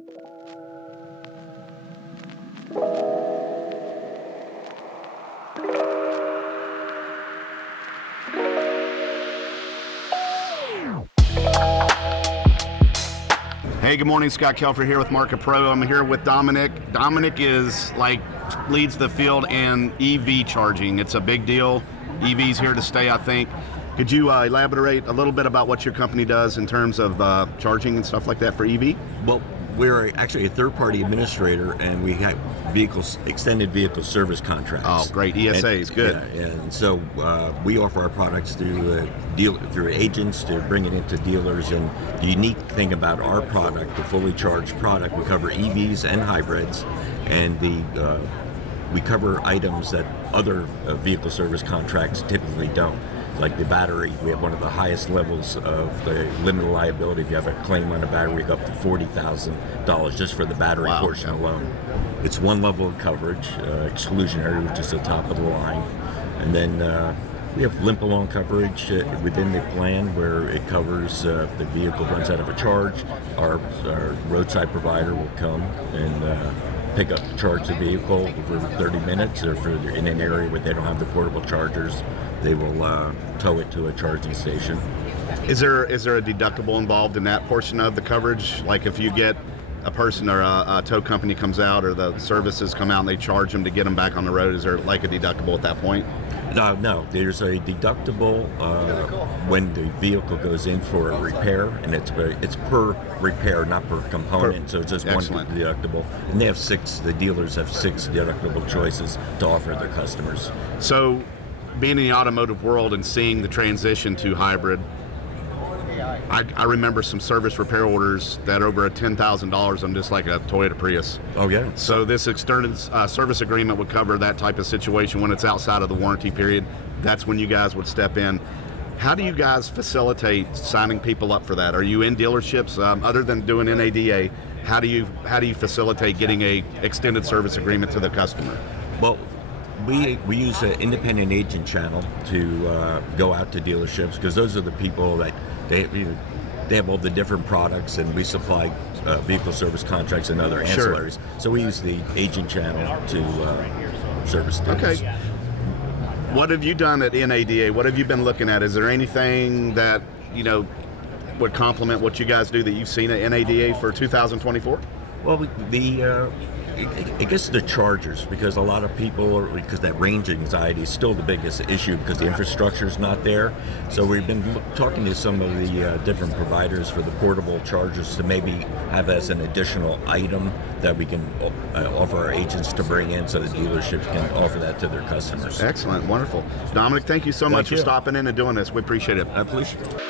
Hey, good morning. Scott Kelford here with Market Pro. I'm here with Dominic. Dominic leads the field in EV charging. It's a big deal. EV's here to stay, I think. Could you elaborate a little bit about what your company does in terms of charging and stuff like that for EV? Well, we're actually a third-party administrator, and we have extended vehicle service contracts. Oh, great. ESAs, good. Yeah, and so we offer our products through agents to bring it into dealers. And the unique thing about our product, the fully charged product, we cover EVs and hybrids, and we cover items that other vehicle service contracts typically don't. Like the battery, we have one of the highest levels of the limited liability. If you have a claim on a battery, we go up to $40,000 just for the battery portion alone. It's one level of coverage, exclusionary, which is the top of the line. And then we have limp along coverage within the plan where it covers if the vehicle runs out of a charge, our roadside provider will come and pick up, charge the vehicle for 30 minutes, or if they're in an area where they don't have the portable chargers, they will tow it to a charging station. Is there a deductible involved in that portion of the coverage? Like if you get a person or a tow company comes out, or the services come out and they charge them to get them back on the road, is there like a deductible at that point? No. There's a deductible when the vehicle goes in for a repair, and it's per repair, not per component. So it's just Excellent. one deductible. And they have the dealers have 6 deductible choices to offer their customers. So, being in the automotive world and seeing the transition to hybrid, I remember some service repair orders that over $10,000 on just like a Toyota Prius. Oh yeah. So this extended service agreement would cover that type of situation when it's outside of the warranty period. That's when you guys would step in. How do you guys facilitate signing people up for that? Are you in dealerships other than doing NADA? How do you facilitate getting a extended service agreement to the customer? Well, we use an independent agent channel to go out to dealerships, because those are the people that they have all the different products, and we supply vehicle service contracts and other ancillaries. Sure. So we use the agent channel to service dealers. Okay. What have you done at NADA? What have you been looking at? Is there anything that would complement what you guys do that you've seen at NADA for 2024? Well, I guess the chargers, because a lot of people, because that range anxiety is still the biggest issue because the infrastructure is not there. So we've been talking to some of the different providers for the portable chargers to maybe have as an additional item that we can offer our agents to bring in, so the dealerships can offer that to their customers. Excellent, wonderful. Dominic, thank you so much for stopping in and doing this. We appreciate it. I appreciate it.